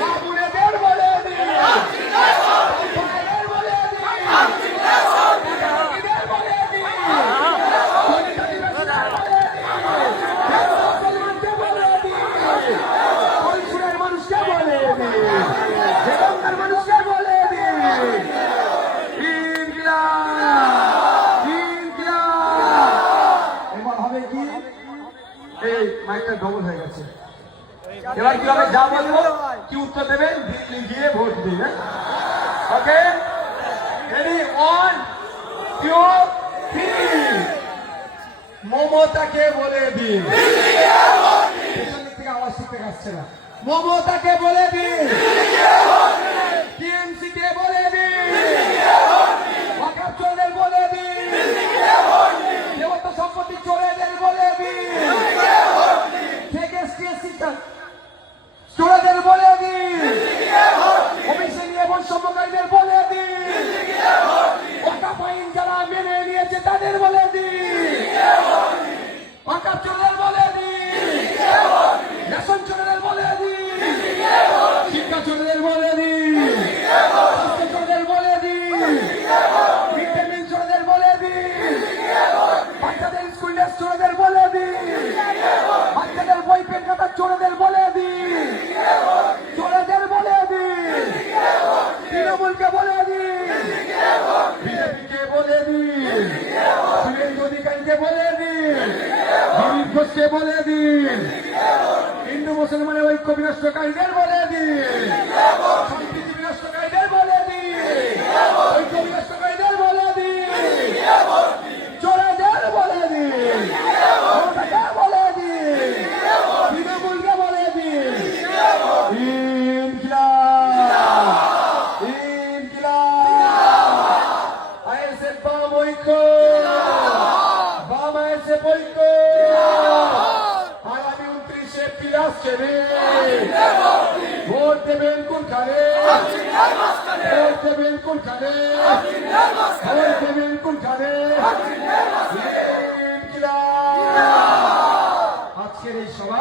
বাবুরেদের বলে দিন, বলে দিন, মানুষকে বলে দিন, মানুষকে বলে দিন, এবার হবে কি এই মাইকটা ডবল হয়ে গেছে। এবার কি হবে, যা বলবো কি উত্তর দেবেন, দিল্লি গিয়ে ভোট দিন। ওকে, রেডি, 1 2 3। মমতাকে বলে দিন, পেছন দিক থেকে আওয়াজ শিখতে আসছে না। মমতাকে বলে দিন, টিএমসি কে বলে দিন, ওয়াকফ চোরদের বলে দিন, দেবত্ব সম্পত্তি চোরেদের বলে দিন, চোরেদের বলে দিন, ওবিসি নিয়ে বৈষম্যকারীদের বলে দিন, ওয়াকফ আইন যারা মেনে নিয়েছে তাদের বলে দিন, ওয়াকফ চোরদের বলে দিন, রেশন চোরদের বলে দিন, শিক্ষা চোরদের বলে দিন, স্বাস্থ্য চোরদের বলে দিন, মিড ডে মিল চোরদের বলে দিন, বাচ্চাদের স্কুল ড্রেস চোরদের বলে দিন, বাচ্চাদের বই পেন খাতা চোরদের বলে দিন, চোরদের বলে দিন, তৃণমূলকে বলে দিন, বিজেপিকে বলে দিন, শুভেন্দু অধিকারীকে বলে দিন, দিলীপ ঘোষকে বলে দিন, হিন্দু মুসলমানের ঐক্য বিনষ্টকারীদের বলে দিন, সম্প্রীতি বিনষ্টকারীদের বলে দিন, ঐক্য বিনষ্টকারীদের বলে দিন, চোরেদের বলে দিন, মমতাকে বলে দিন, তৃণমূলকে বলে দিন, ইনকিলাব, ইনকিলাব, আইএসএফ বাম ঐক্য, বাম আইএসএফ ঐক্য, আগামী 29 এপ্রিল আসছে রে, ভোট দেবেন কোনখানে, ভোট দেবেন কোনখানে, ভোট দেবেন কোনখানে, ইনকিলাব। আজকের এই সভা